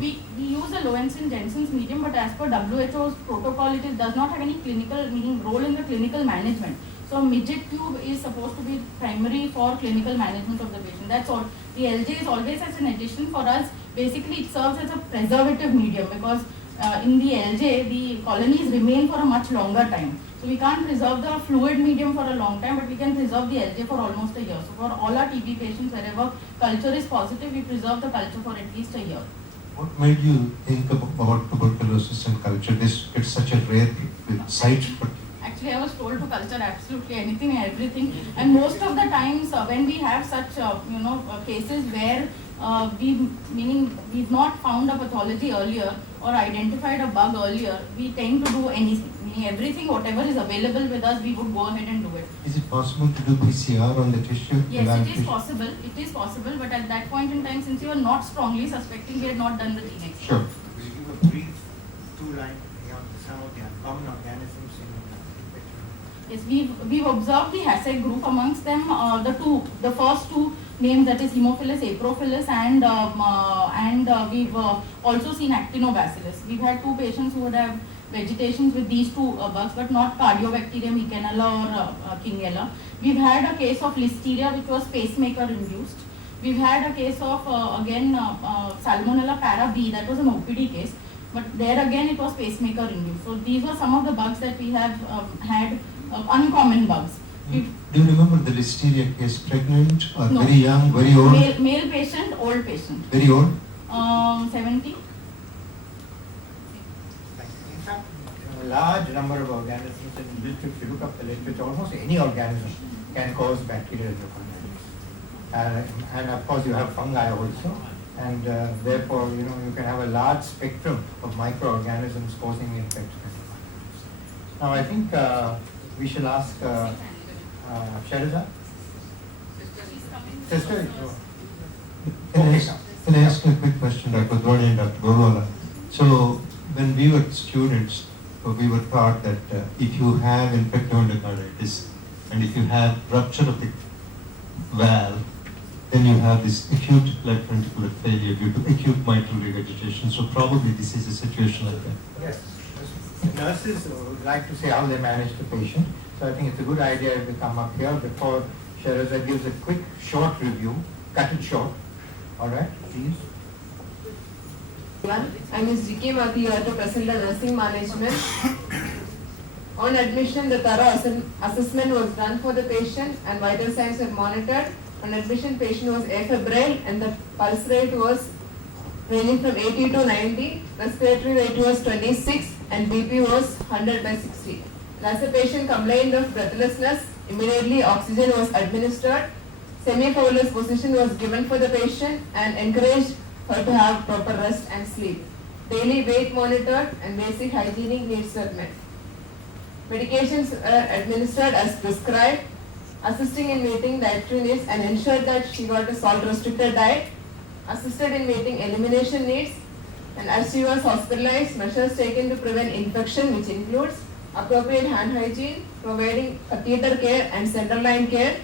We use a Lowenstein Jensen's medium, but as per WHO's protocol, it does not have any clinical meaning role in the clinical management. So midget tube is supposed to be primary for clinical management of the patient. That's all. The LJ is always as an addition for us. Basically, it serves as a preservative medium because in the LJ, the colonies remain for a much longer time. So we can't preserve the fluid medium for a long time, but we can preserve the LJ for almost a year. So for all our TB patients, wherever culture is positive, we preserve the culture for at least a year. What made you think about tuberculosis and culture? It's such a rare site. Actually, I was told to culture absolutely anything and everything. And most of the times when we have such cases where we've not found a pathology earlier or identified a bug earlier, we tend to do anything. Meaning everything, whatever is available with us, we would go ahead and do it. Is it possible to do PCR on the tissue? Yes, it is possible. It is possible, but at that point in time, since you are not strongly suspecting, we had not done the gene X-ray. Sure. Will you give a brief two-line some of the uncommon organisms in infection? Yes, we've observed the HACCP group. Amongst them, the first two names, that is Haemophilus aerophilus and we've also seen Actinobacillus. We've had 2 patients who would have vegetations with these 2 bugs, but not Cardiobacterium Hickenella or Kingella. We've had a case of Listeria, which was pacemaker induced. We've had a case of Salmonella para B, that was an OPD case, but there again it was pacemaker induced. So these were some of the bugs that we have had, uncommon bugs. Do you remember the Listeria case? Pregnant or No. very young, very old? Male patient, old patient. Very old? 70. In fact, a large number of organisms, and if you look up the literature, almost any organism can cause bacterial endocarditis. And of course you have fungi also, and therefore you can have a large spectrum of microorganisms causing infection. Now I think we shall ask Shahriza. Sister? Can I ask you a quick question, Dr. Dhoni and Dr. Gorwala? So when we were students, we were taught that if you have infective endocarditis and if you have rupture of the valve, then you have this acute left ventricular failure due to acute mitral regurgitation. So probably this is a situation like that. Yes. Nurses would like to say how they manage the patient. So I think it's a good idea if we come up here before Shahriza gives a quick, short review. Cut it short. All right, please. I'm Ms. G.K. Mathi here to present the nursing management. On admission, the thorough assessment was done for the patient and vital signs were monitored. On admission, patient was afebrile and the pulse rate was ranging from 80 to 90. Respiratory rate was 26 and BP was 100/60. As the patient complained of breathlessness, immediately oxygen was administered. Semi-fowler's position was given for the patient and encouraged her to have proper rest and sleep. Daily weight monitored and basic hygienic needs were met. Medications were administered as prescribed, assisting in meeting dietary needs and ensured that she got a salt-restricted diet, assisted in meeting elimination needs, and as she was hospitalized, measures taken to prevent infection, which includes appropriate hand hygiene, providing catheter care and central line care.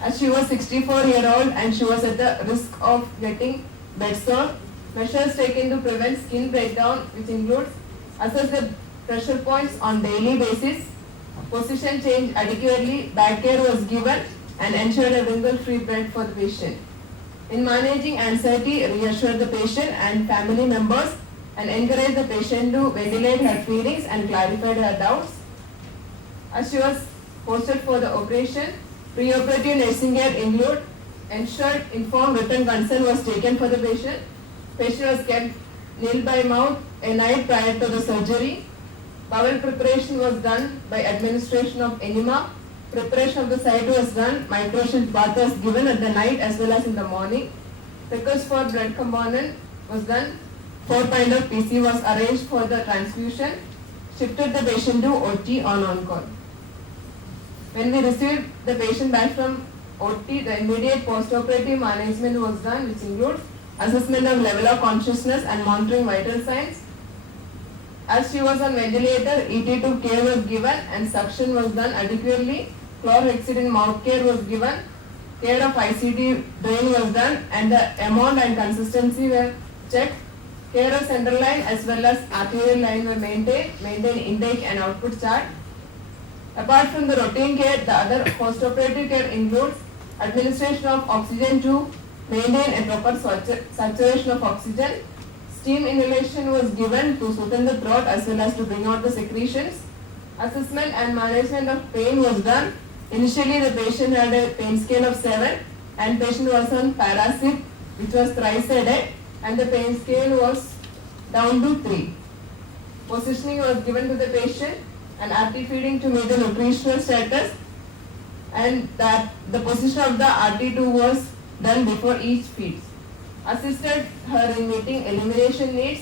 As she was 64-year-old and she was at the risk of getting bed sore, measures taken to prevent skin breakdown, which includes assess the pressure points on daily basis, position change adequately, back care was given, and ensured a wrinkle-free bed for the patient. In managing anxiety, reassured the patient and family members and encouraged the patient to ventilate her feelings and clarified her doubts. As she was posted for the operation, preoperative nursing care include ensured informed written consent was taken for the patient. Patient was kept nil by mouth a night prior to the surgery. Bowel preparation was done by administration of enema. Preparation of the site was done. Microshell bath was given at the night as well as in the morning. Request for blood component was done. 4 pints of PC was arranged for the transfusion. Shifted the patient to OT on call. When we received the patient back from OT, the immediate post-operative management was done, which includes assessment of level of consciousness and monitoring vital signs. As she was on ventilator, ET2 care was given and suction was done adequately. Chlorhexidine mouth care was given. Care of ICD drain was done and the amount and consistency were checked. Care of central line as well as arterial line were maintained intake and output chart. Apart from the routine care, the other post-operative care includes administration of oxygen to maintain a proper saturation of oxygen. Steam inhalation was given to soften the throat as well as to bring out the secretions. Assessment and management of pain was done. Initially, the patient had a pain scale of 7 and patient was on Paracet, which was thrice a day, and the pain scale was down to 3. Positioning was given to the patient and RT feeding to meet the nutritional status, and that the position of the RT2 was done before each feed. Assisted her in meeting elimination needs,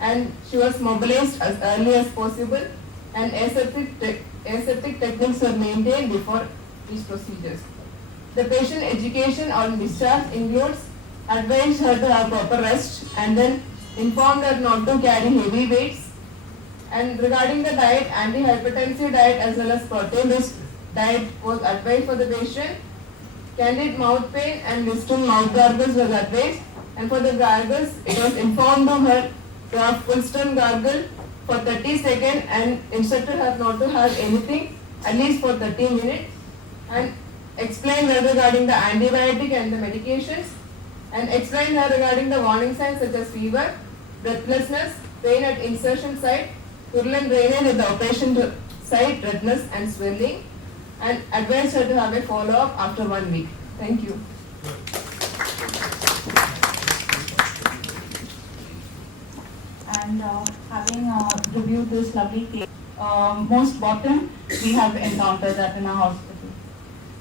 and she was mobilized as early as possible, and aseptic techniques were maintained before each procedures. The patient education on discharge includes advised her to have proper rest and then informed her not to carry heavy weights. And regarding the diet, anti-hypertensive diet as well as protein-rich diet was advised for the patient. Candid mouth pain and Listerine mouth gargles was advised, and for the gargles it was informed to her to have full stem gargle for 30 seconds and instructed her not to have anything at least for 30 minutes, and explained her regarding the antibiotic and the medications, and explained her regarding the warning signs such as fever, breathlessness, pain at insertion site, purulent drainage at the operation site, redness and swelling, and advised her to have a follow-up after 1 week. Thank you. And having reviewed this lovely case, most bottom we have encountered that in our hospital.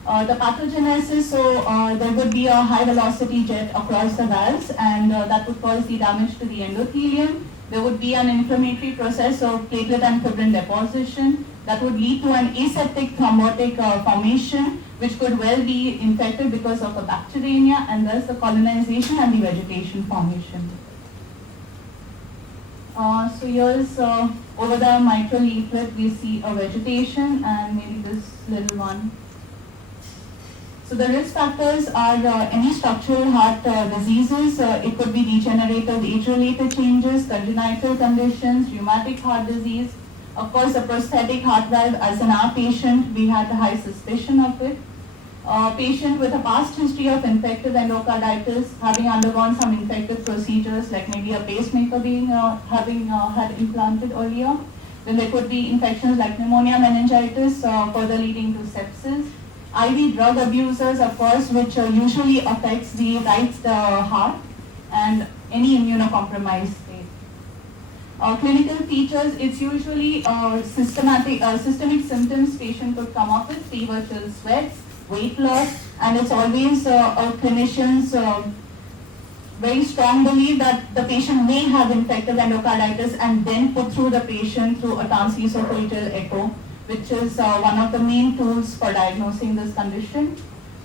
The pathogenesis, so there would be a high velocity jet across the valves, and that would cause the damage to the endothelium. There would be an inflammatory process of platelet and fibrin deposition that would lead to an aseptic thrombotic formation, which could well be infected because of a bacteremia, and thus the colonization and the vegetation formation. So here's over the mitral leaflet we see a vegetation and maybe this little one. So the risk factors are any structural heart diseases, it could be degenerative age-related changes, congenital conditions, rheumatic heart disease. Of course, a prosthetic heart valve, as in our patient, we had a high suspicion of it. Patient with a past history of infective endocarditis, having undergone some infective procedures like maybe a pacemaker being having had implanted earlier. Then there could be infections like pneumonia, meningitis, further leading to sepsis. IV drug abusers, of course, which usually affects the right heart, and any immunocompromised state. Clinical features, it's usually systemic symptoms patient could come up with: fever, chill, sweats, weight loss, and it's always a clinician's very strong belief that the patient may have infective endocarditis, and then put through the patient through a transesophageal echo, which is one of the main tools for diagnosing this condition.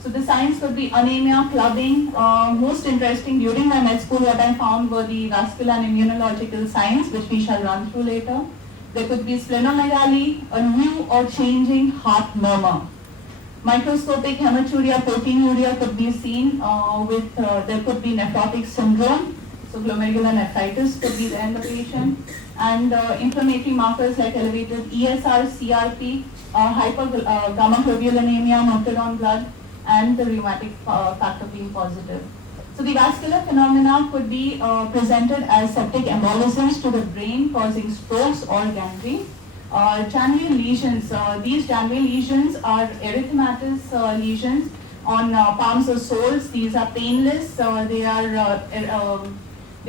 So the signs could be anemia, clubbing. Most interesting, during my med school, what I found were the vascular and immunological signs, which we shall run through later. There could be splenomegaly, a new or changing heart murmur. Microscopic hematuria, proteinuria could be seen there could be nephrotic syndrome, so glomerulonephritis could be there in the patient, and inflammatory markers like elevated ESR, CRP, hypergammaglobulinemia, noted on blood, and the rheumatic factor being positive. So the vascular phenomena could be presented as septic embolisms to the brain causing strokes or gangrene. Gangrenal lesions, these gangrenal lesions are erythematous lesions on palms or soles. These are painless. They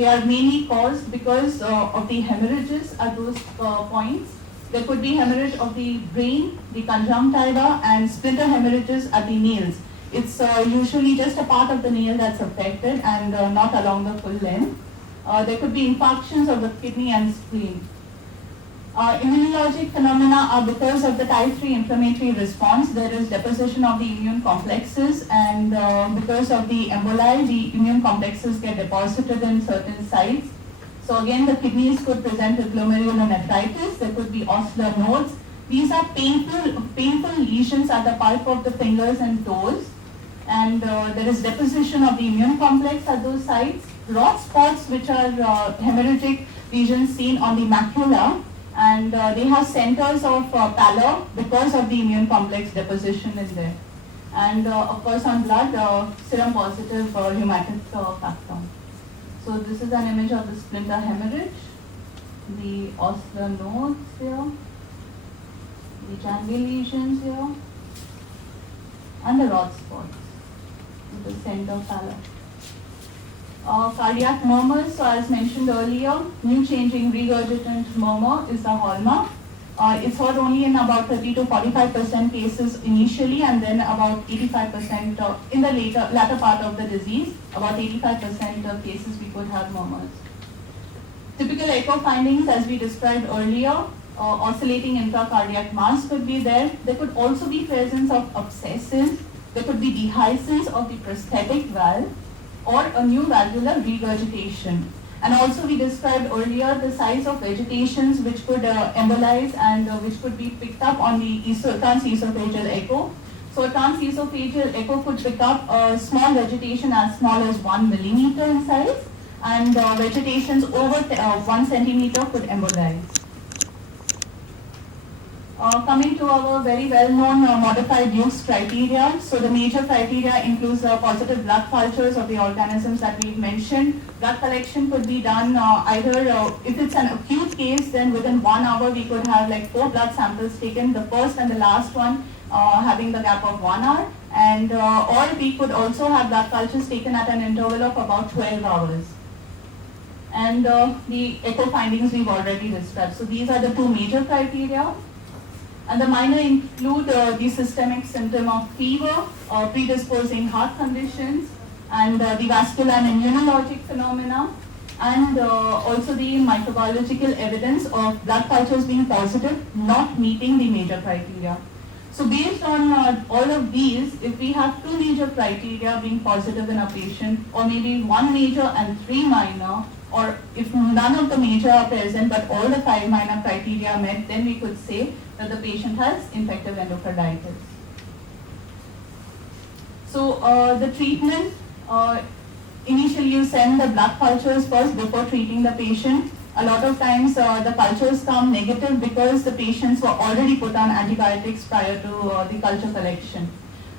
are mainly caused because of the hemorrhages at those points. There could be hemorrhage of the brain, the conjunctiva, and splinter hemorrhages at the nails. It's usually just a part of the nail that's affected and not along the full length. There could be infarctions of the kidney and spleen. Immunologic phenomena are because of the type 3 inflammatory response. There is deposition of the immune complexes, and because of the emboli, the immune complexes get deposited in certain sites. So again, the kidneys could present with glomerulonephritis. There could be ocular nodes. These are painful lesions at the pulp of the fingers and toes. and there is deposition of the immune complex at those sites. Rod spots, which are hemorrhagic lesions seen on the macula, and they have centers of pallor because of the immune complex deposition in there. And of course on blood, serum positive rheumatic factor. So this is an image of the splinter hemorrhage, the osseous nodes here, the Janvey lesions here, and the rod spots with the center pallor. Cardiac murmurs, so as mentioned earlier, new changing regurgitant murmur is the hallmark. It's heard only in about 30 to 45% cases initially, and then about 85% in the latter part of the disease. About 85% of cases we could have murmurs. Typical echo findings, as we described earlier, oscillating intracardiac mass could be there. There could also be presence of abscesses. There could be dehiscence of the prosthetic valve, or a new valvular regurgitation. And also we described earlier the size of vegetations which could embolize and which could be picked up on the transesophageal echo. So a transesophageal echo could pick up a small vegetation as small as 1 millimeter in size, and vegetations over 1 centimeter could embolize. Coming to our very well-known modified Duke's criteria. So the major criteria includes positive blood cultures of the organisms that we've mentioned. Blood collection could be done either, if it's an acute case, then within 1 hour we could have like 4 blood samples taken, the first and the last one having the gap of 1 hour. And or we could also have blood cultures taken at an interval of about 12 hours. And the echo findings we've already described. So these are the 2 major criteria. And the minor include the systemic symptom of fever, predisposing heart conditions, and the vascular and immunologic phenomena, and also the microbiological evidence of blood cultures being positive, not meeting the major criteria. So based on all of these, if we have 2 major criteria being positive in a patient, or maybe 1 major and 3 minor, or if none of the major are present but all the 5 minor criteria are met, then we could say that the patient has infective endocarditis. So the treatment, initially you send the blood cultures first before treating the patient. A lot of times the cultures come negative because the patients were already put on antibiotics prior to the culture collection.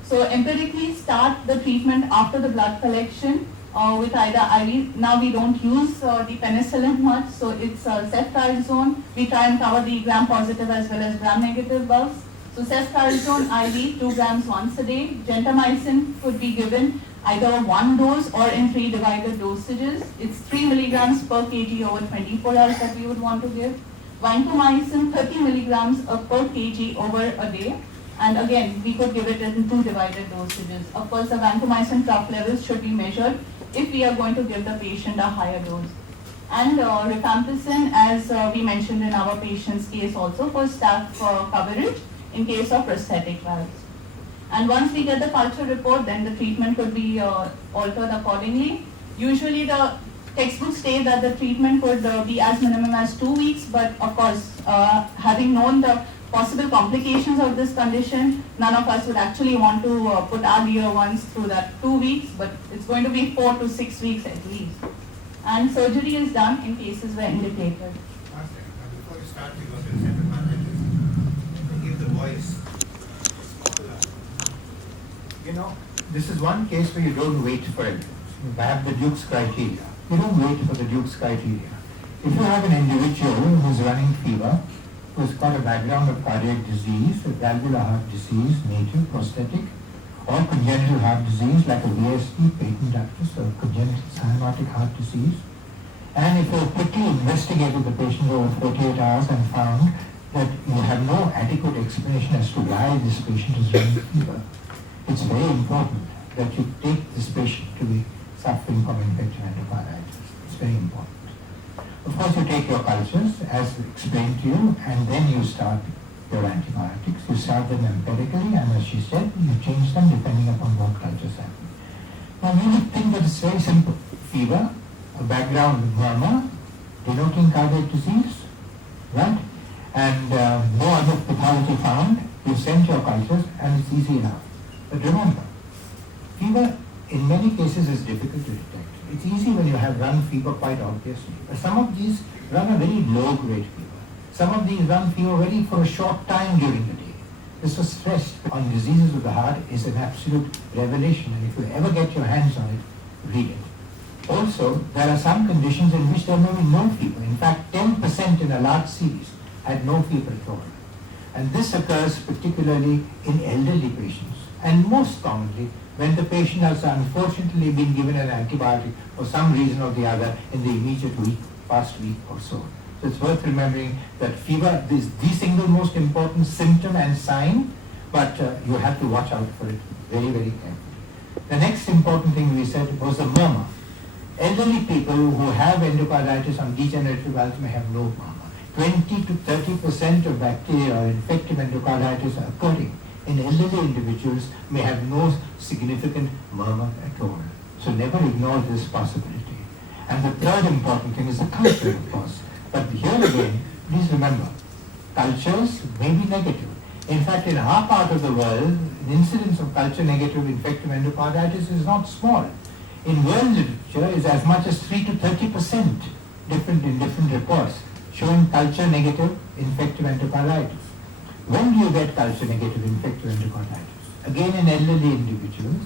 So empirically start the treatment after the blood collection with either IV. Now we don't use the penicillin much, so it's ceftriaxone. We try and cover the gram-positive as well as gram-negative bugs. So ceftriaxone IV 2 grams once a day. Gentamicin could be given either 1 dose or in 3 divided dosages. It's 3 milligrams per kg over 24 hours that we would want to give. Vancomycin 30 milligrams per kg over a day. And again, we could give it in 2 divided dosages. Of course, the vancomycin trough levels should be measured if we are going to give the patient a higher dose. And rifampicin, as we mentioned in our patient's case also, for staph coverage in case of prosthetic valves. And once we get the culture report, then the treatment could be altered accordingly. Usually the textbooks state that the treatment could be as minimum as 2 weeks, but of course, having known the possible complications of this condition, none of us would actually want to put our dear ones through that 2 weeks, but it's going to be 4 to 6 weeks at least. And surgery is done in cases where indicated. One second. Before you start, we go to the center manager. Give the voice. You know, this is one case where you don't wait for it. You have the Duke's criteria. You don't wait for the Duke's criteria. If you have an individual who's running fever, who's got a background of cardiac disease, a valvular heart disease, native, prosthetic, or congenital heart disease like a VSD, patent ductus, or congenital cyanotic heart disease, and if you quickly investigated the patient over 48 hours and found that you have no adequate explanation as to why this patient is running fever, it's very important that you take this patient to be suffering from infective endocarditis. It's very important. Of course, you take your cultures, as explained to you, and then you start your antibiotics. You start them empirically, and as she said, you change them depending upon what cultures happen. Now, you would think that it's very simple. Fever, a background murmur, denoting cardiac disease, right? And no other pathology found. You send your cultures, and it's easy enough. But remember, fever in many cases is difficult to detect. It's easy when you have run fever quite obviously. But some of these run a very low grade fever. Some of these run fever very for a short time during the day. This was stressed on diseases of the heart is an absolute revelation, and if you ever get your hands on it, read it. Also, there are some conditions in which there may be no fever. In fact, 10% in a large series had no fever at all. And this occurs particularly in elderly patients, and most commonly when the patient has unfortunately been given an antibiotic for some reason or the other in the immediate week, past week or so. So it's worth remembering that fever is the single most important symptom and sign, but you have to watch out for it very, very carefully. The next important thing we said was the murmur. Elderly people who have endocarditis on degenerative valves may have no murmur. 20 to 30% of bacteria or infective endocarditis occurring in elderly individuals may have no significant murmur at all. So never ignore this possibility. And the third important thing is the culture, of course. But here again, please remember, cultures may be negative. In fact, in our part of the world, the incidence of culture negative infective endocarditis is not small. In world literature, is as much as 3 to 30% different in different reports showing culture negative infective endocarditis. When do you get culture negative infective endocarditis? Again in elderly individuals,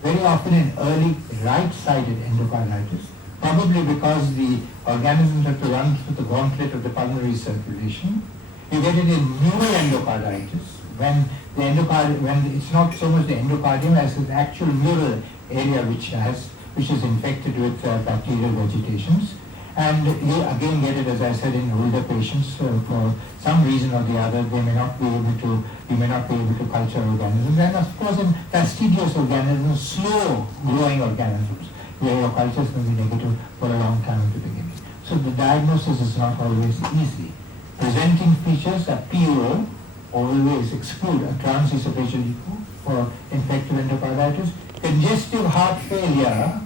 very often in early right-sided endocarditis, probably because the organisms have to run through the gauntlet of the pulmonary circulation. You get it in neuroendocarditis, when the endocardium, when it's not so much the endocardium as the actual neural area which is infected with bacterial vegetations. And you again get it, as I said, in older patients for some reason or the other. They may not be able to, you may not be able to culture organisms. And of course in fastidious organisms, slow growing organisms, where your cultures may be negative for a long time at the beginning. So the diagnosis is not always easy. Presenting features are PO, always exclude a transesophageal echo for infective endocarditis. Congestive heart failure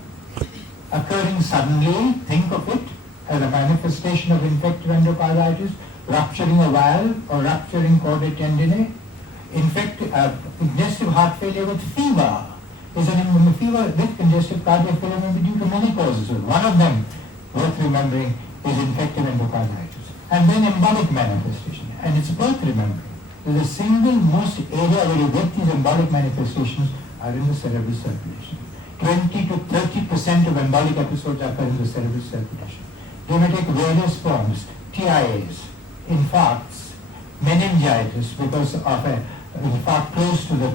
occurring suddenly, think of it as a manifestation of infective endocarditis, rupturing a valve or rupturing chordae tendineae. Congestive heart failure with fever is an fever with congestive cardiac failure may be due to many causes. One of them, worth remembering, is infective endocarditis. And then embolic manifestation. And it's worth remembering that the single most area where you get these embolic manifestations are in the cerebral circulation. 20 to 30% of embolic episodes occur in the cerebral circulation. They may take various forms: TIAs, infarcts, meningitis because of an infarct close to the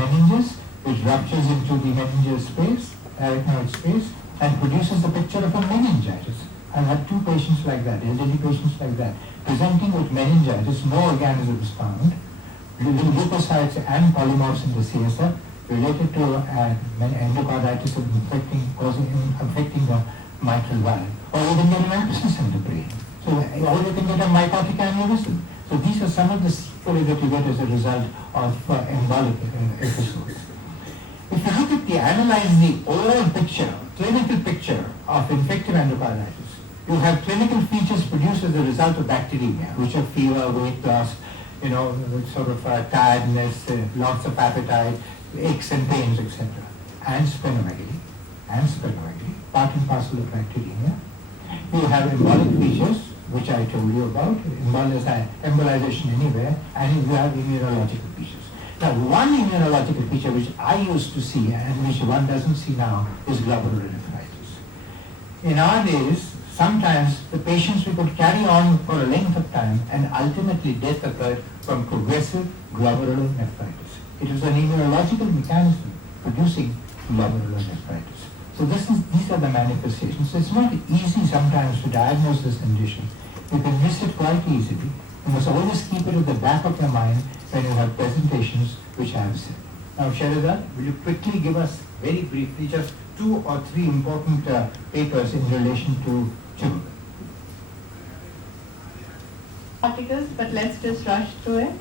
meninges, which ruptures into the meningeal space, arachnoid space, and produces the picture of a meningitis. I've had 2 patients like that, elderly patients like that, presenting with meningitis, no organisms found, leukocytes and polymorphs in the CSF related to endocarditis affecting the mitral valve, or even get an abscess in the brain. So, or you can get a myocardic aneurysm. So these are some of the sequelae that you get as a result of embolic episodes. If you look at analyze the overall picture, clinical picture of infective endocarditis, you have clinical features produced as a result of bacteremia, which are fever, weight loss, sort of tiredness, loss of appetite, aches and pains, etc. And splenomegaly, part and parcel of bacteremia. You have embolic features, which I told you about, embolization anywhere, and you have immunological features. Now, one immunological feature which I used to see and which one doesn't see now is glomerulonephritis. In our days, sometimes the patients we could carry on for a length of time and ultimately death occurred from progressive glomerulonephritis. It was an immunological mechanism producing glomerulonephritis. So these are the manifestations. So it's not easy sometimes to diagnose this condition. You can miss it quite easily. You must always keep it at the back of your mind when you have presentations which I have said. Now, Shahrazad, will you quickly give us very briefly just 2 or 3 important papers in relation to tubercle? Articles, but let's just rush through it.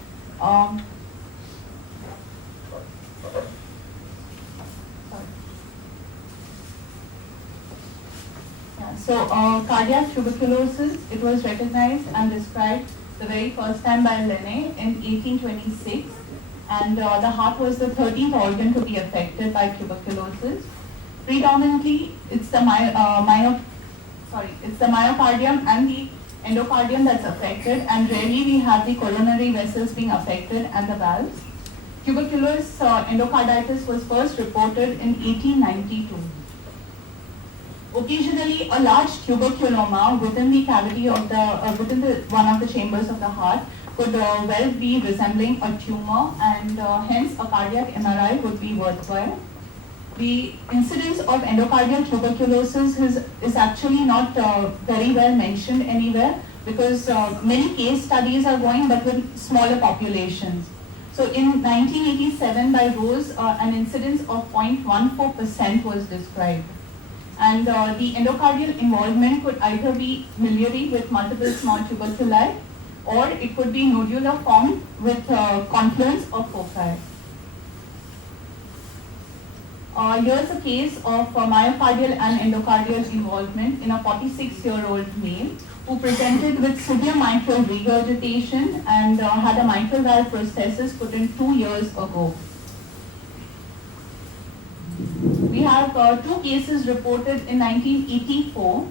So, cardiac tuberculosis, it was recognized and described the very first time by Linné in 1826. and the heart was the 13th organ to be affected by tuberculosis. Predominantly, it's the myocardium and the endocardium that's affected, and rarely we have the coronary vessels being affected and the valves. Tuberculous endocarditis was first reported in 1892. Occasionally, a large tuberculoma within the cavity of one of the chambers of the heart could well be resembling a tumor, and hence a cardiac MRI would be worthwhile. The incidence of endocardial tuberculosis is actually not very well mentioned anywhere, because many case studies are going, but with smaller populations. So in 1987 by Rose, an incidence of 0.14% was described. And the endocardial involvement could either be miliary with multiple small tuberculi, or it could be nodular formed with confluence of foci. Here's a case of myocardial and endocardial involvement in a 46-year-old male who presented with severe mitral regurgitation and had a mitral valve prosthesis put in 2 years ago. We have two cases reported in 1984.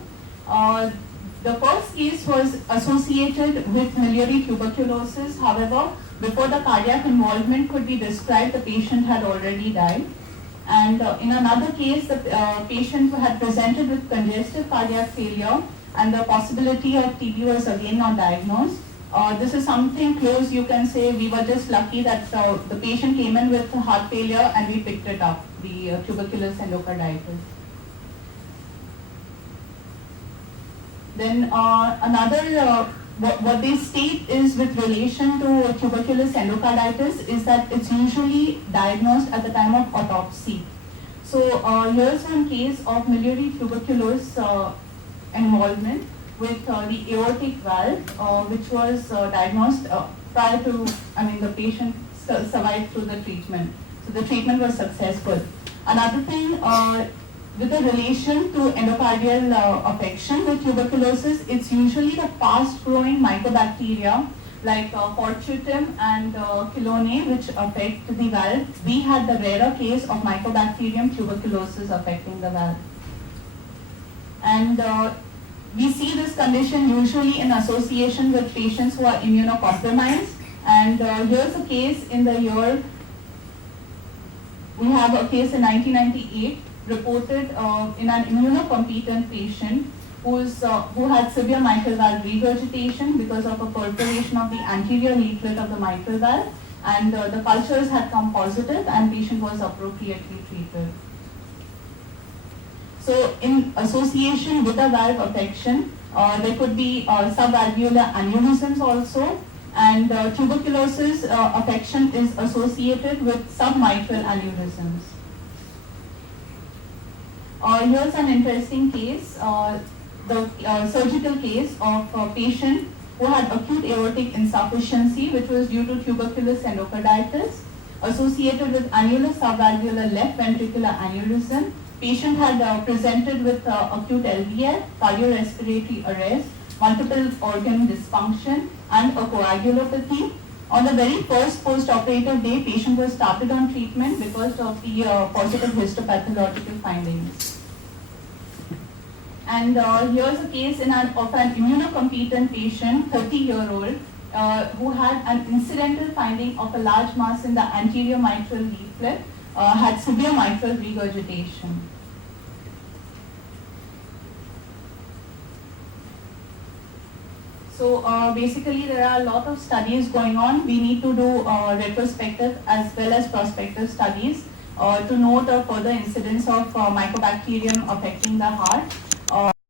The first case was associated with miliary tuberculosis. However, before the cardiac involvement could be described, the patient had already died. And in another case, the patient had presented with congestive cardiac failure, and the possibility of TB was again not diagnosed. This is something close, you can say. We were just lucky that the patient came in with heart failure and we picked it up, the tuberculous endocarditis. Then what they state is, with relation to tuberculous endocarditis, is that it's usually diagnosed at the time of autopsy. So here's one case of miliary tuberculous involvement with the aortic valve, which was diagnosed prior to, the patient survived through the treatment. So the treatment was successful. Another thing, with the relation to endocardial affection with tuberculosis, it's usually the fast-growing mycobacteria like Fortunatum and Kilone which affect the valve. We had the rarer case of Mycobacterium tuberculosis affecting the valve. And we see this condition usually in association with patients who are immunocompromised. And here's a case in the year, we have a case in 1998 reported in an immunocompetent patient who had severe mitral valve regurgitation because of a perforation of the anterior leaflet of the mitral valve, and the cultures had come positive and patient was appropriately treated. So in association with a valve affection, there could be subvalvular aneurysms also, and tuberculosis affection is associated with submitral aneurysms. Here's an interesting case, the surgical case of a patient who had acute aortic insufficiency, which was due to tuberculous endocarditis, associated with annular subvalvular left ventricular aneurysm. Patient had presented with acute LVF, cardiorespiratory arrest, multiple organ dysfunction, and a coagulopathy. On the very first post-operative day, patient was started on treatment because of the positive histopathological findings. And here's a case of an immunocompetent patient, 30-year-old, who had an incidental finding of a large mass in the anterior mitral leaflet, had severe mitral regurgitation. So basically there are a lot of studies going on. We need to do retrospective as well as prospective studies to know the further incidence of Mycobacterium affecting the heart.